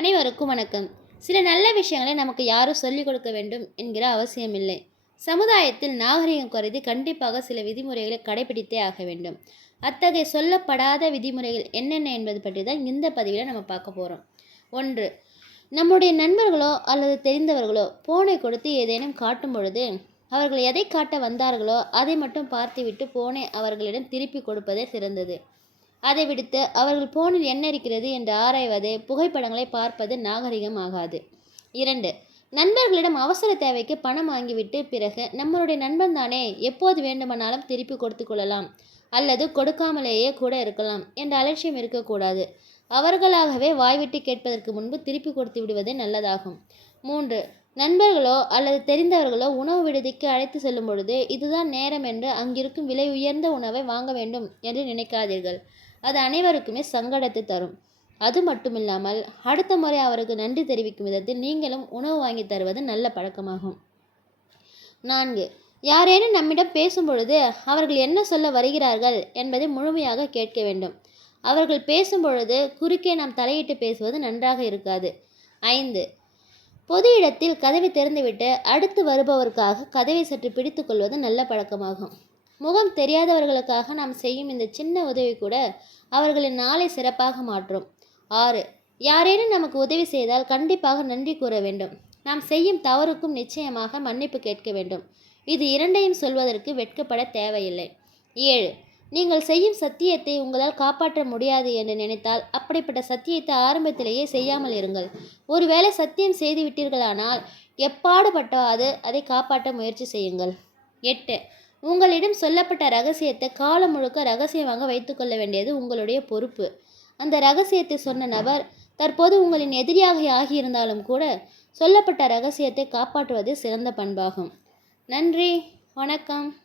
அனைவருக்கும் வணக்கம். சில நல்ல விஷயங்களை நமக்கு யாரும் சொல்லிக் கொடுக்க வேண்டும் என்கிற அவசியமில்லை. சமுதாயத்தில் நாகரிகம் குறைந்து கண்டிப்பாக சில விதிமுறைகளை கடைபிடித்தே ஆக வேண்டும். அத்தகைய சொல்லப்படாத விதிமுறைகள் என்னென்ன என்பது பற்றி தான் இந்த பதிவில் நம்ம பார்க்க போகிறோம் ஒன்று நம்முடைய நண்பர்களோ அல்லது தெரிந்தவர்களோ போனை கொடுத்து ஏதேனும் காட்டும் பொழுது அவர்கள் எதை காட்ட வந்தார்களோ அதை மட்டும் பார்த்துவிட்டு போனை அவர்களிடம் திருப்பி கொடுப்பதே சிறந்தது. அதை விடுத்து அவர்கள் போனில் என்ன இருக்கிறது என்று ஆராய்வது புகைப்படங்களை பார்ப்பது நாகரிகம் ஆகாது. இரண்டு நண்பர்களிடம் அவசர தேவைக்கு பணம் வாங்கிவிட்டு பிறகு நம்மளுடைய நண்பன் தானே எப்போது வேண்டுமானாலும் திருப்பி கொடுத்து கொள்ளலாம் அல்லது கொடுக்காமலேயே கூட இருக்கலாம் என்ற அலட்சியம் இருக்கக்கூடாது. அவர்களாகவே வாய்விட்டு கேட்பதற்கு முன்பு திருப்பி கொடுத்து விடுவதே நல்லதாகும். மூன்று நண்பர்களோ அல்லது தெரிந்தவர்களோ உணவு விடுதிக்கு அழைத்து செல்லும் பொழுது இதுதான் நேரம் என்று அங்கிருக்கும் விலை உயர்ந்த உணவை வாங்க வேண்டும் என்று நினைக்காதீர்கள். அது அனைவருக்குமே சங்கடத்தை தரும். அது மட்டுமில்லாமல் அடுத்த முறை அவருக்கு நன்றி தெரிவிக்கும் விதத்தில் நீங்களும் உணவு வாங்கி தருவது நல்ல பழக்கமாகும். நான்கு. யாரேனும் நம்மிடம் பேசும் பொழுது அவர்கள் என்ன சொல்ல வருகிறார்கள் என்பதை முழுமையாக கேட்க வேண்டும். அவர்கள் பேசும் பொழுது குறுக்கே நாம் தலையிட்டு பேசுவது நன்றாக இருக்காது. ஐந்து. பொது இடத்தில் கதவை திறந்துவிட்டு அடுத்து வருபவருக்காக கதவை சற்று பிடித்துக்கொள்வது நல்ல பழக்கமாகும். முகம் தெரியாதவர்களுக்காக நாம் செய்யும் இந்த சின்ன உதவி கூட அவர்களின் நாளை சிறப்பாக மாற்றும். ஆறு யாரேனும் நமக்கு உதவி செய்தால் கண்டிப்பாக நன்றி கூற வேண்டும். நாம் செய்யும் தவறுக்கும் நிச்சயமாக மன்னிப்பு கேட்க வேண்டும். இது இரண்டையும் சொல்வதற்கு வெட்கப்பட தேவையில்லை. ஏழு நீங்கள் செய்யும் சத்தியத்தை உங்களால் காப்பாற்ற முடியாது என்று நினைத்தால் அப்படிப்பட்ட சத்தியத்தை ஆரம்பத்திலேயே செய்யாமல் இருங்கள். ஒருவேளை சத்தியம் செய்து விட்டீர்களானால் எப்பாடுபட்டாது அதை காப்பாற்ற முயற்சி செய்யுங்கள். எட்டு உங்களிடம் சொல்லப்பட்ட ரகசியத்தை காலம் முழுக்க ரகசியமாக வைத்துக்கொள்ள வேண்டியது உங்களுடைய பொறுப்பு. அந்த ரகசியத்தை சொன்ன நபர் தற்போது உங்களின் எதிரியாக ஆகியிருந்தாலும் கூட சொல்லப்பட்ட ரகசியத்தை காப்பாற்றுவதே சிறந்த பண்பாகும். நன்றி. வணக்கம்.